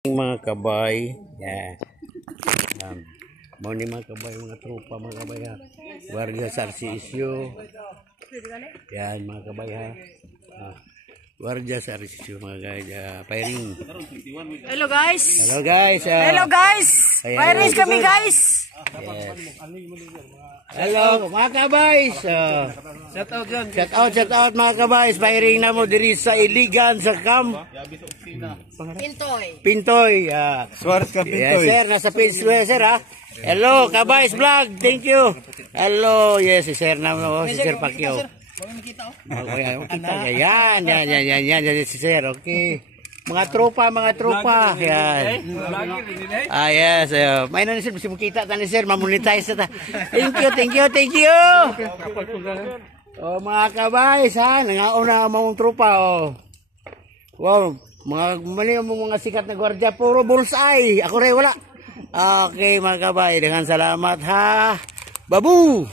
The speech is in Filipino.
Mga kabay, yan. Mau ni mga kabay, mga tropa, mga kabay ha. Warga Sarsisyo. Yan mga kabay ha. Warga Sarsisyo mga kabay. Firing. Hello guys. Hello guys. Hello guys. Firing kami guys. Yes. Hello mga kabay. Shout out mga kabay. Firing na mo diri sa Iligan sa camp. Pintoy. Suarez ka Pintoy. Yes sir, nasa Pintoy sir ha. Hello, Kabays Vlog. Thank you. Hello. Yes, si Sir na si Sir Pacquiao. Yan, si Sir. Okay. Mga tropa. Yan. Yes. May na ni Sir, mesti kita ta ni Sir, mamonetize ta. Thank you. Oh, mga kabays ha, nangauna mong tropa oh. Wow, mga sikat na gwardiya, puro bullseye. Ako rin wala. Okay mga kabay, dengan salamat ha. Babu!